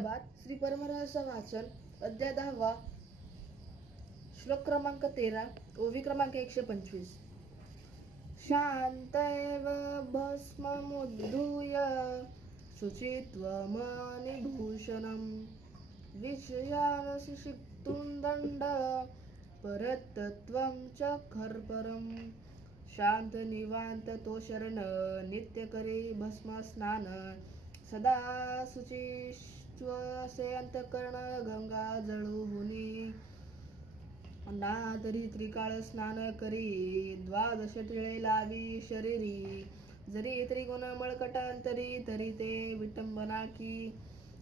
श्री परमरहस वाचन अध्याय 10 श्लोक क्रमांक 13 ओवी क्रमांक 125. शांतैव भस्ममुद्धूय शुचित्वमनिभूषणं विषयानसिक्तुं दण्ड परतत्त्वं च खर्परं शांत निवांत तो शरण नित्य करी भस्म स्नान सदा शुचित्वसे अंतकरण गंगा जळुहुनी नादरी त्रिकाळ स्नान करी द्वादश टिळे लावी शरीरी जरी त्रिगुण मळकट अंतरी तरी ते विटंबना की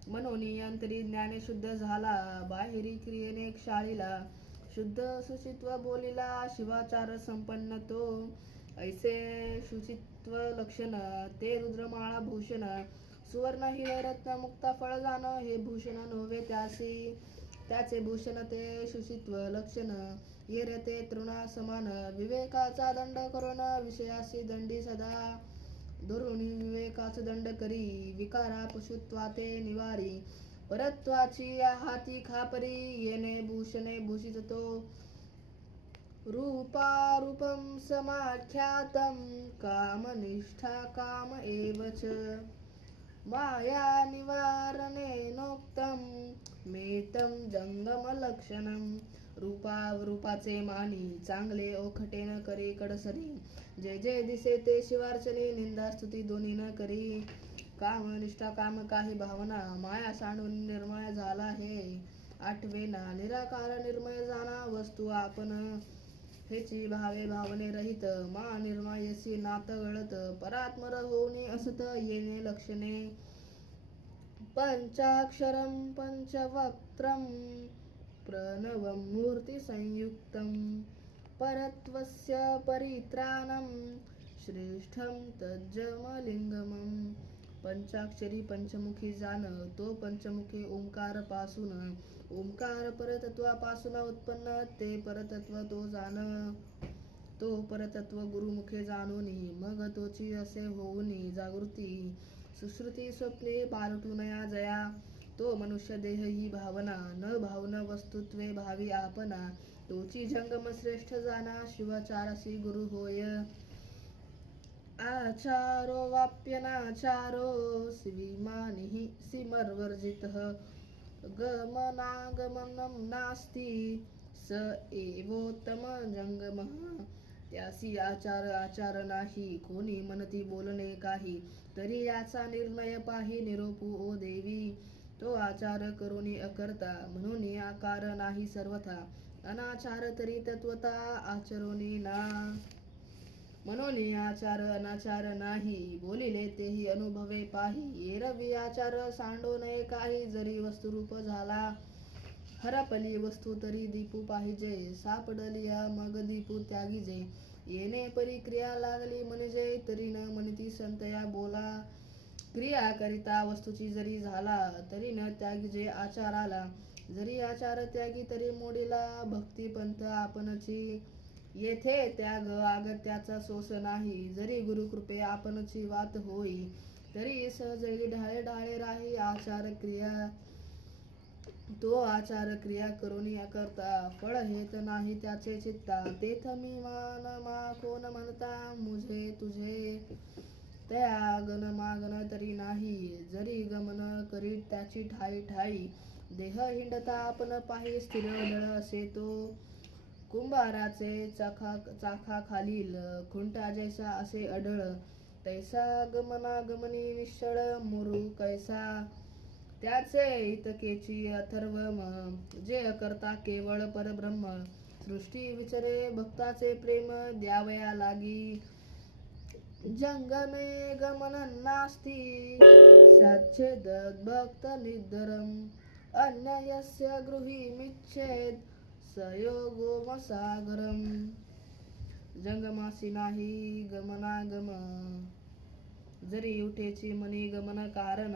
मनोनी अंतरी ज्ञाने शुद्ध झाला बाहेरी क्रियेने क्षाळीला शुद्ध शुचित्व बोलिला शिवाचार संपन्न तो ऐसे शुचित्व लक्षण ते रुद्रमाळा भूषण सुवर्ण हिरे रत्न मुक्ता फळ जाण हे भूषण नव्हे त्यासी त्याचे भूषण ते शुचित्व लक्षण येर ते तृणा समान विवेकाचा दंड करून विषयासी दंडी सदा धरुणी विवेकाचा दंड करी विकारा पशुत्वाते निवारी परत्वाची हाती खापरी येणे भूषणे भूषित तो रूपारूपं समाख्यातं कामनिष्ठा काम एव च माया निवारणेनोक्तं मेतं जंगमलक्षणं रूपाचे मानी चांगले ओखटे न करी कडसरी जे जे दिसे ते शिवार्चनी निंदा स्तुती दोन्ही न करी काम निष्ठा काम काही भावना माया सांडून निर्मळ झाला हे आठवेना निराकार निर्मळ जाणा वस्तू आपण हेची भावे भावने रहित मा निर्मायसी नात गळत परात्मर होऊनी असत येणे लक्षणे पंचाक्षरं पंचवक्त्रं प्रणवं मूर्ती संयुक्तं परत्वस्य परित्राणं श्रेष्ठं तज्जमलिंगमं पंचाक्षरी पंचमुखी जाण तो पंचमुखी ओंकार पासून ओंकार परतत्वापासून उत्पन्न ते परतत्व तो जाण तो परतत्व गुरुमुखे जाणोनी मग तोची असे होऊनी जागृती सुश्रुती स्वप्ने पालटू नया जया तो मनुष्य देह ही भावना न भावन वस्तुत्वे भावी आपणा तोची जंगम श्रेष्ठ जाणा शिवाचारसी गुरु होय आचारो वाप्यनाचारो सीमानिः सीमर्वर्जितः गमनागमनं नास्ति स एवोत्तम जंगमः त्यासी आचार नाही कोणी म्हणती बोलणे काही तरी याचा निर्णय पाही निरोपू ओ देवी तो आचार करुनी अकर्ता म्हणून आकार नाही सर्वथा अनाचार तरी तत्वता आचरोनी ना म्हणून आचार अनाचार नाही बोलिले तेही अनुभवे पाही एरवी आचार सांडो नये काही जरी वस्तुरूप झाला हरपली वस्तू तरी दीपू पाहिजे सापडलिया मग दीपू त्यागीजे येणे परी क्रिया लागली म्हणजे तरी न म्हणती संतया बोला क्रिया करिता वस्तूची जरी झाला तरी न त्यागीजे आचाराला जरी आचार त्यागी तरी मोडीला भक्ती पंथ आपणची येथे त्याग आगत्याचा सोस नाही जरी गुरुकृपे आपणची वात होई तरी सहजही ढाळे ढाळे राही आचार क्रिया तो आचार क्रिया करुनी करता फळ हेत नाही त्याचे चित्ता तेथ मी मान मा कोण म्हणता मुझे तुझे त्या गण मागण तरी नाही जरी गमन करीत त्याची ठाई ठाई देह हिंडता आपण पाही स्थिर दळ असे तो कुंभाराचे चाखा खालील खुंटा जैसा असे अडळ तैसा गमनागमनी निश्चळ मुरु कैसा त्याचे हितकेची अथर्वम जे अकर्ता केवळ परब्रह्म सृष्टी विचरे भक्ताचे प्रेम द्यावया लागी जंगमे गमन नास्ति साच्छेद भक्त निधरम अन्यस्य गृहीमिच्छेद सयोगोमसागरम जंगमासी नाही गमनागम जरी उठेची मनी गमन कारण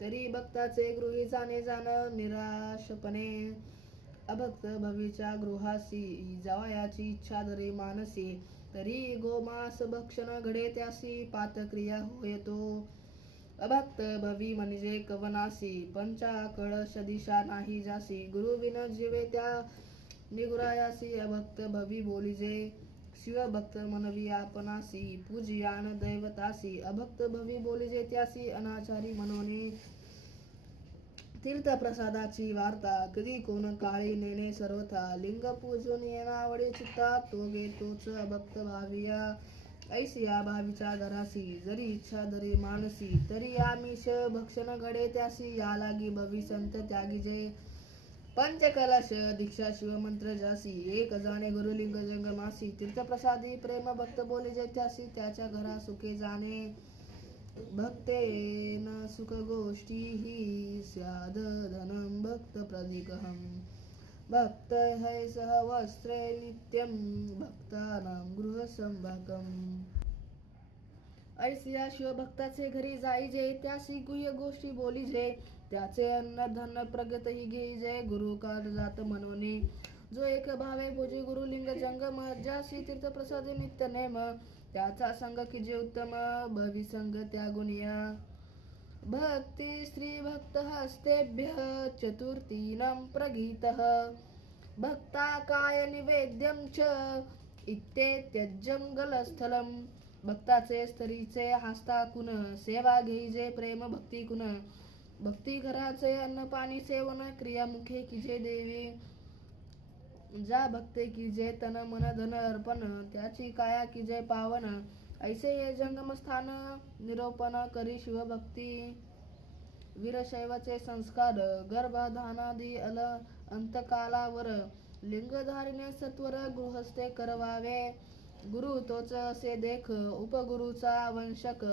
तरी भक्ताचे गृही जाणे जाण निराशपणे अभक्त भवीच्या गृहासी जावयाची इच्छा जरी मानसी तरी गोमास भक्षण घडे त्यासी पातक्रिया होय तो अभक्त भवी म्हणजे कवनासी, पंचा कळश दिशा नाही जासी, गुरु विन जीवे त्या निगुरायासी, अभक्त भवी बोलिजे शिवभक्त मनवी आपणासी, पूजियान दैवतासी, अभक्त भवी बोलिजे त्यासी, अनाचारी मनोने तीर्थप्रसादाची वार्ता, कधी कोण काळी नेणे सर्वथा, लिंग पूजून येणावडे चित्ता, तो गे तोच अभक्त भाविया, ऐसिया भावीच्या घरासी, जरी इच्छा धरी मानसी, तरी आमिष भक्षण घडे त्यासी, या लागी भवी संत त्यागी जे, पंचकलश दीक्षा शिवमंत्र जासी, एक जाणे गुरुलिंग जंगमासी, तीर्थप्रसादी प्रेम भक्त बोले जे त्यासी, त्याच्या घरा सुखे जाणे, भक्तेन सुख गोष्टी ही स्याद धनम भक्त प्रदिकहम, भक्त है सह वस्त्रे नित्यम, भक्तानां गृह संभाकम, ऐसिया शिवभक्ताचे घरी जाईजे, त्यासी गुह्य गोष्टी बोलीजे, त्याचे अन्न धन प्रगत ही घेईजे, गुरु काल जात मनोने, जो एक भावे पूजी गुरुलिंग जंगम, ज्यासी तीर्थप्रसादी नित्य नेम, त्याचा संग की जे उत्तम, भवी संग त्यागुनिया, भक्ती स्त्री भक्त हस्तेभ्य चतुर्थीनं प्रगीतः, भक्ता काय निवेद्यं च इत्ते त्यज्यं गलस्थलम, भक्ताचे स्त्रीचे हस्ताकुन, सेवा घेईजे प्रेम भक्ती कुन, भक्ती घराचे अन्न पाणी सेवन, क्रियामुखे कीजे देवी, जा भक्ते कीजे तन मन धन अर्पण, त्याची काया कीजे पावन, ऐसे हे जंगम स्थान निरोपण करी शिवभक्ती, वीरशैवाचे संस्कार, गर्भधानादी अल अंतकालावर, लिंगधारिणे सत्वर गृहस्थे करवावे, गुरु तोच असे देख, उपगुरुचा वंशक,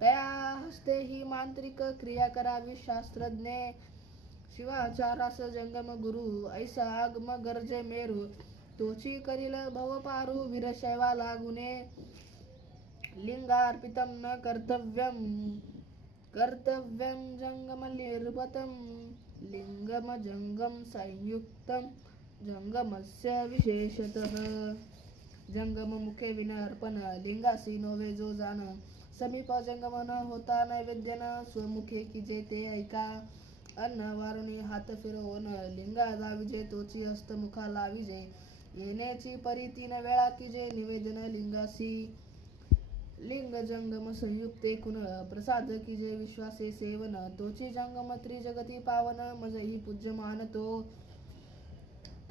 तया हस्ते ही मांत्रिक क्रिया करावी शास्त्रज्ञे, शिवाचारास जंगम गुरु, ऐसा आगम गरजे मेरू, तोची करील भवपारू, वीरशैवा लागुने, लिंगार्पितं न कर्तव्यं, कर्तव्यं जंगम निर्पतं, लिंगम जंगम संयुक्तं, जंगमस्य विशेषतः, जंगम मुखे विन अर्पण, लिंगासी नोवे जो जाण, समीप जंगम न होता नैवेद्यन, स्वमुखे कीजे ते ऐका, अन्न वारुणी हात फिरवून, लिंगा जाविजे तोची हस्तमुखा लाविजे, येण्याची परी 3 वेळा कीजे निवेदन लिंगासी, लिंग जंगम संयुक्ते कुण, प्रसाद कीजे विश्वासे सेवन, तोची जंगम त्रिजगती पावन, मजही पूज्यमान तो,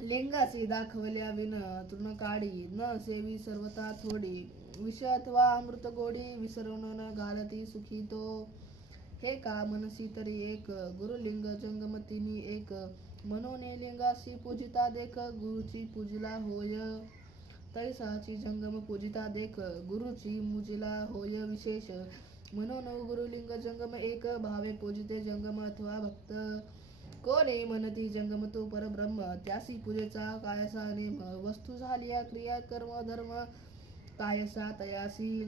लिंगासी दाखवल्या विन तृण काढी, न सेवी सर्वता थोडी, विष अथवा अमृत गोडी, विसरून न घालती सुखी तो, हे का मनसी तरी एक, गुरुलिंग जंगम तिनी एक, मनोने लिंगासी पूजिता देख, गुरुची पूजिला होय, तैसाची जंगम पूजिता देख, गुरुची मुजिला होय विशेष, म्हणून गुरुलिंग जंगम एक, भावे पूजिते जंगम अथवा भक्त, कोणी म्हणती जंगम तो परब्रह्म, त्यासी पूजेचा कायसा नेम, वस्तू झालिया क्रिया कर्म धर्म, कायसा तयासी,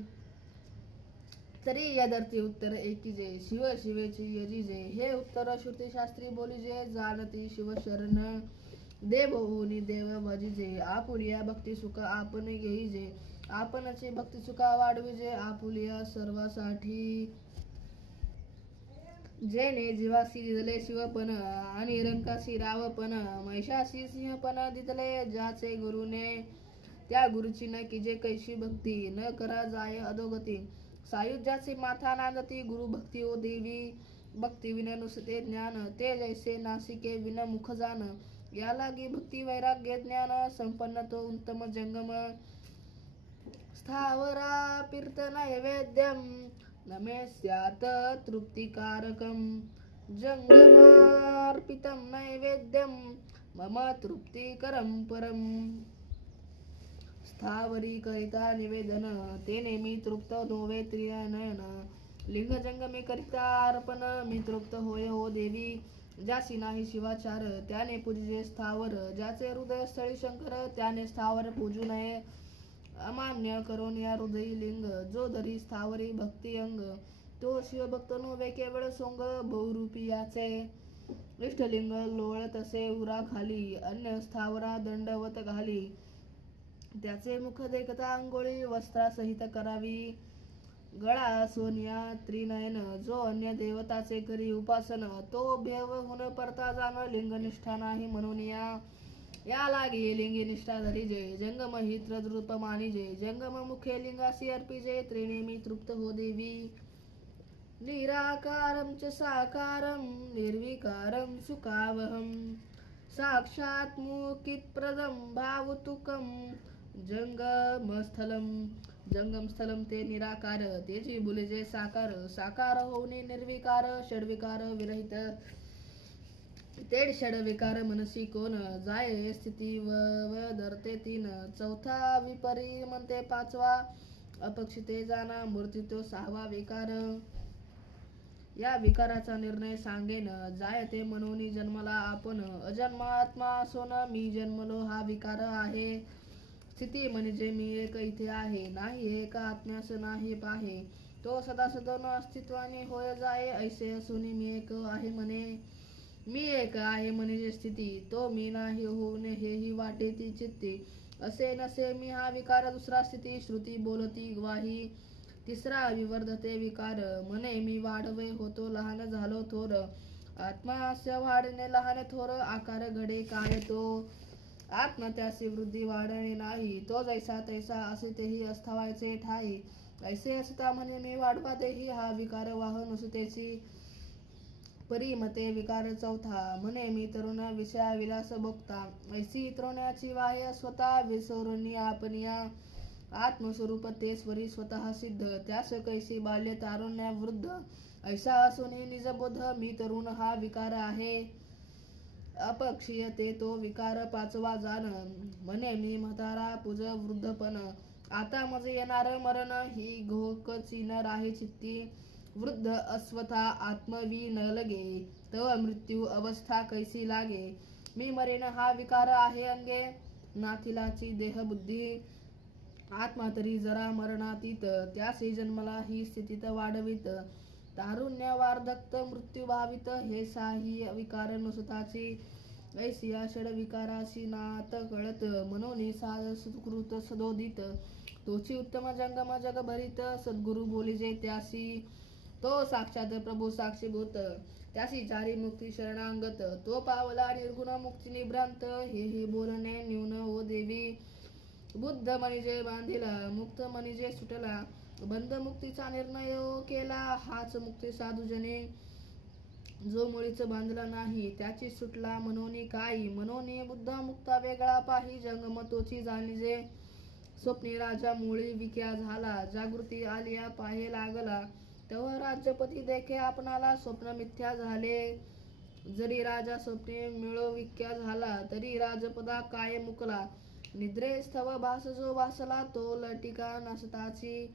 तरी यदर्थी उत्तर एकीजे, शिव शिवेची यजीजे, हे उत्तर श्रुतीशास्त्री बोलीजे, जाणती शिव शरण, देव होनी देव भजिजे, आपुलिया भक्ती सुख आपण घेईजे, आपणची भक्ती सुखा वाढविजे, आपुलिया सर्वासाठी, जेने जीवासी दिदले शिवपण, आणि रंकासी रावपण, महिषासी सिंहपण दिदले, ज्याचे गुरुने, त्या गुरुची न कीजे कैशी भक्ती, न करा जाय अधोगती, सायुज्याचे माथा नांदती, गुरु भक्ती ओ देवी, भक्ती विन नुसते ज्ञान, ते जैसे नासिके विन मुख जान, या लागी भक्ती वैराग्य ज्ञान, संपन्न तो उत्तम जंगम, स्थावरा तीर्थ नैवेद्यम, नमे स्यात तृप्तिकारकम, जंगमार्पितं नैवेद्यम, मम तृप्तिकरं परम, स्थावरी करिता निवेदन, तेने मी तृप्त नोवे त्रिनयन, लिंग जंगमे करिता अर्पण, मी तृप्त होय हो देवी, ज्यासी नाही शिवाचार, त्याने पूजिजे स्थावर, ज्याचे हृदय स्थळी शंकर, त्याने स्थावर पूजू नये, अमान्य करून या हृदयी लिंग, जो धरी स्थावरी भक्ती अंग, तो शिवभक्त नोवे केवळ सोंग, बहुरूपी याचे इष्टलिंग लोळत असे उरा खाली, अन्य स्थावरा दंडवत घाली, त्याचे मुख देखता अंघोळी, वस्त्रासहित करावी, गळा सोनिया त्रिनयन, जो अन्य देवताचे करी उपासन, तो भेव होऊन परता जाण, लिंगनिष्ठा नाही म्हणून या लागे लिंगी निष्ठा धरी जय, जंगम हि त्रद्रूप मानी जय, जंगम मुखे लिंगासी अर्पी जय, त्रिनेमी तृप्त हो देवी, निराकारं च साकारं निर्विकारं सुखावहं, साक्षात् मुक्तिप्रदं भावतुकं, जंगमस्थलं जंगमस्थलं ते निराकार, तेची बुलिजे साकार, साकार होऊनी निर्विकार, षडविकार विरहित, तेड षडविकार मनसी कोण, जाय स्थिती व धरते तीन, चौथा विपरी म्हणते पाचवा, अपक्षिते जाना मूर्ती तो सहावा विकार, या विकाराचा निर्णय सांगेन, जायते म्हणून जन्मला आपण, अजन्मात्मा असून मी जन्मलो हा विकार आहे, स्थिती म्हणजे मी एक इथे आहे, नाही एक आत्म्यास नाही पाहे, तो सदा सदन अस्तित्वाने होय जाय, ऐसे असून मी एक आहे म्हणे, मी एक आहे म्हणजे स्थिती, तो मी नाही होऊन हेही वाटे ती चित्ती, असे नसे मी हा विकार, दुसरा स्थिती श्रुती बोलती ग्वाही, तिसरा विवर्धते विकार, म्हणे मी वाढवे होतो लहान झालो थोर, आत्मास्य वाढणे लहान थोर, आकार घडे काय तो, आत्मा त्यासी वृद्धी वाढणे नाही, तो जैसा तैसा असे तेही अस्थावायचे ठाई, ऐसे असता म्हणे मी वाढवा देही, हा विकार वाहन असतेची परिमते विकार चौथा, म्हणे मी तरुण विषया विलास भोगता, ऐसी तरुणाची वाह्य स्वतः विसरून आपनिया, आत्मस्वरूप ते स्वरी स्वतः सिद्ध, त्यास कैसी बाल्य तारुण्य वृद्ध, ऐसा असून निजबोध मी तरुण हा विकार आहे, अपक्षीय ते तो विकार पाचवा जाण, म्हणे मी म्हातारा पूज वृद्धपण, आता मज येणार मरण, ही घोकची न राही चित्ती, वृद्ध अस्वथा आत्मवी न लगे, तव मृत्यू अवस्था कैसी लागे, मी मरेन हा विकार आहे अंगे, नाथिलाची देह बुद्धी, आत्मा तरी जरा मरणातीत, त्यासी जन्मला ही स्थितीत वाढवित, तारुण्य वार्धक्त मृत्यू भावित, हे साही विकार नुसताची, ऐसिया षड विकाराशी नात कळत, म्हणून साध सुकृत सदोदित, तोची उत्तम जंगम जग भरित, सद्गुरु बोलिजे त्यासी, तो साक्षात प्रभू साक्षीभूत, त्यासी चारी मुक्ती शरणांगत, तो पावला निर्गुण मुक्ती निभ्रांत, हे बोलणे न्यून ओ देवी, बुद्ध म्हणजे बांधिला, मुक्त म्हणजे सुटला, बंध मुक्तीचा निर्णय केला, हाच मुक्ती साधूजने, जो मुळीच बांधला नाही त्याची सुटला, म्हणून काही म्हणून बुद्ध मुक्ता वेगळा पाही, जंगम तोची जाणीजे, स्वप्नी राजा मुळी विक्या झाला, जागृती आलिया पाहे लागला, तेव्हा राज्यपती देखे आपणाला, स्वप्न मिथ्या झाले, जरी राजा स्वप्ने मिळो विक्या झाला, तरी राजपदा काय मुकला, निद्रे स्थव भास जो भासला, तो लटिका नसताची,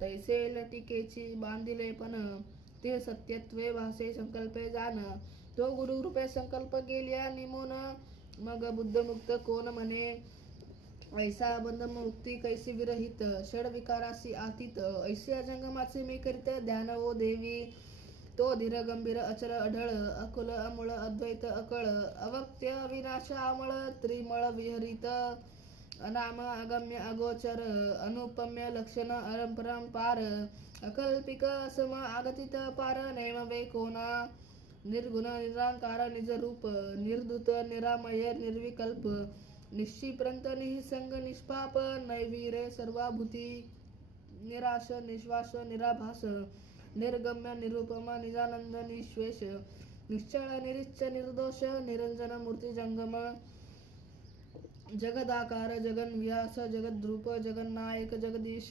तैसे लटिकेची बांधिले पण, ते सत्यत्वे भासे संकल्पे जाण, तो गुरु रूपे संकल्प गेल्या निमून, मग बुद्ध मुक्त कोण म्हणे, ऐसा बंध मुक्ती कैसी विरहित, षड विकारासी आतीत, ऐसे अजंगमाचे मी करीत ध्यान ओ देवी, तो धीर गंभीर अचल अढळ, अकुल अमूळ अद्वैत अकळ, अवक्त्य विनाश अमळ, त्रिमळ विहरित, अनाम अगम्य अगोचर, अनुपम्य लक्षण अपरंपार, अकल्पिक सम आगतित पार, नैमवे कोणा, निर्गुण निरांकार निजरूप, निर्धुत निरामय निर्विकल्प, निश्चिप्रंत निसंग निष्पाप, नैवीरे सर्वाभूती, निराश निश्वास निराभास, निर्गम्य निरुपमा निजानंद निश्वेश, निश्चळ निरिच्छ निर्दोष, निरंजन मूर्ती जंगम, जगदाकार जगन्व्यास, जगद्रूप जगन्नायक जगदीश,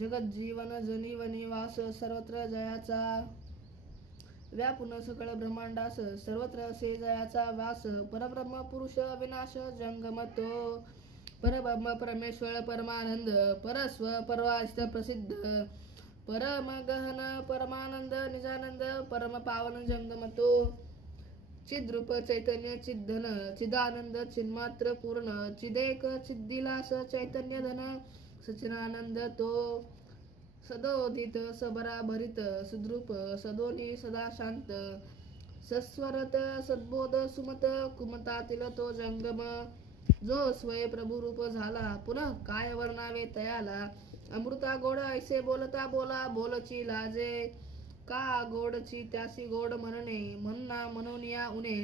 जगज्जीवन जनीव निवास, सर्वत्र जयाचा व्यापून सकळ ब्रह्मांडास, सर्वत्र असे जयाचा वास, परब्रह्म पुरुष अविनाश जंगम तो, परब्रह्म परमेश्वर परमानंद, परस्व परवास्त प्रसिद्ध, परम गहन परमानंद निजानंद, परम पावन जंगम तो, चिद्रूप चैतन्य चिद्धन, चिदानंद चिन्मात्र पूर्ण, चिदेक चिद्दिलास चैतन्य धन, सचिनानंद तो, सदोदित सबरा भरित, सुद्रूप सदोनी सदा शांत, सस्वरत सद्बोध सुमत, कुमतातील तो जंगम, जो स्वय प्रभुरूप झाला, पुनः काय वर्णावे तयाला, अमृता गोड ऐसे बोलता बोला बोलची लाजे का गोडची त्यासी गोड म्हणणे म्हणना म्हणून या उणे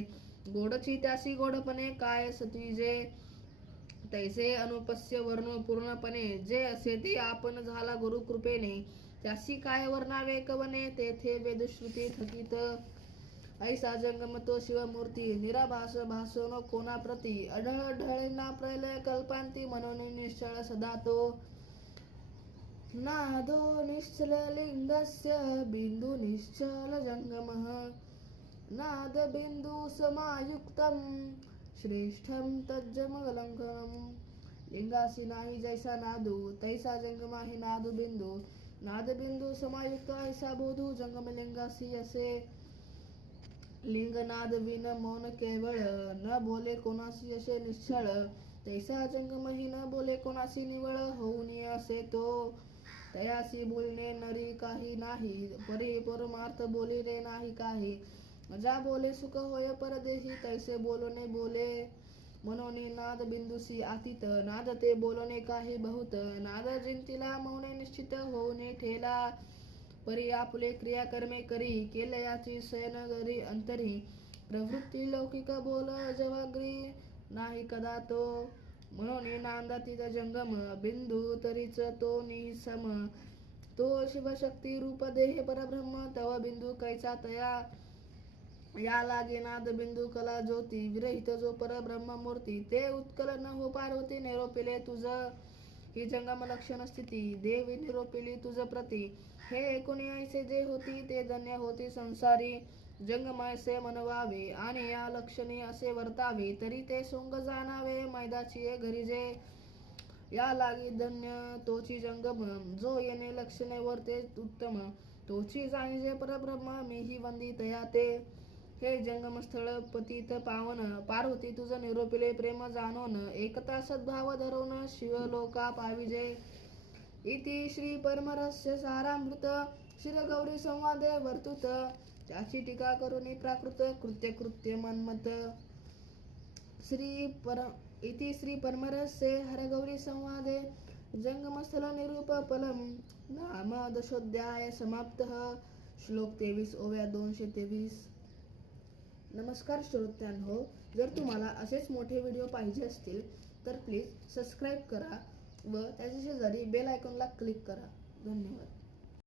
गोडची त्यासी गोडपणे काय सत्विजे तैसे अनुपस्य वर्ण पूर्णपणे जे असे ते आपण झाला गुरु कृपेने त्यासी काय वर्णावे कवने तेथे वेदश्रुती थकित ऐसा जंगम तो शिवमूर्ती निराभास भासोन कोणा प्रती अढळ ढळेना प्रलय कल्पांती म्हणून निश्चळ सदा तो नादो निश्चल लिंगस्य बिंदु निश्चल जंगमः नाद बिंदु समायुक्तम श्रेष्ठम तज्जमगलंकरम लिंगासी नाही जैसा नादू तैसा जंगमाही नादू बिंदू नाद बिंदू समायुक्त ऐसा बोधू जंगम लिंगासी असे लिंग नाद विन मौन केवळ न बोले कोणासी असे निश्चळ तैसा जंगमही न बोले कोणासी निवळ होऊन असे तो तयासी बोलणे नरी काही नाही परी परमार्थ बोली रे नाही काही जा बोले सुख होय परदेशी तैसे बोलणे बोले म्हणून नाद बिंदुसी आतीत नाद ते बोलणे काही बहुत नाद जिंतीला मौने निश्चित होऊने ठेला परी आपुले क्रिया कर्मे करी केले याची सैन गरी अंतरी प्रवृत्ती लौकिक बोल जवाग्री नाही कदा तो म्हणून नांदातीत जंगम बिंदू तरीच तो निसम तो शिवशक्ती रूप देह परब्रह्म तव बिंदू कैचा तया या लागे नाद बिंदू कला ज्योती विरहित जो परब्रह्म मूर्ती ते उत्कल न हो पार्वती निरोपिले तुझ ही जंगम लक्षण स्थिती देवी निरोपिली तुझ प्रती हे एकोणी ऐसे जे होती ते धन्य होती संसारी जंगमैसे मनवावे आणि या लक्षणी असे वर्तावे तरी ते सोंग जाणावे मैदाची घरी जे या लागी धन्य तोची जंगम जो येणे लक्षणे वर्ते उत्तम तोची जाणीजे परब्रह्म मीही वंदितया ते हे जंगम स्थळ पतित पावन पार्वती तुझ निरोपिले प्रेम जाणून एकता सद्भाव धरून शिवलोका पाविजे इति श्री परमरहस्य सारामृत शिरगौरी संवादे वर्तुत त्याची टीका करून प्राकृत कृत्य कृत्य मनमत इति श्री परमरहस्य हरगौरी संवादे जंगमस्थल निरूपफलम नाम दशोध्याय समाप्तः श्लोक 23 ओव्या 223. नमस्कार श्रोत्यांनो, जर तुम्हाला असेच मोठे व्हिडिओ पाहिजे असतील तर प्लीज सबस्क्राईब करा व त्याच्या शेजारी बेल आयकॉनला क्लिक करा. धन्यवाद.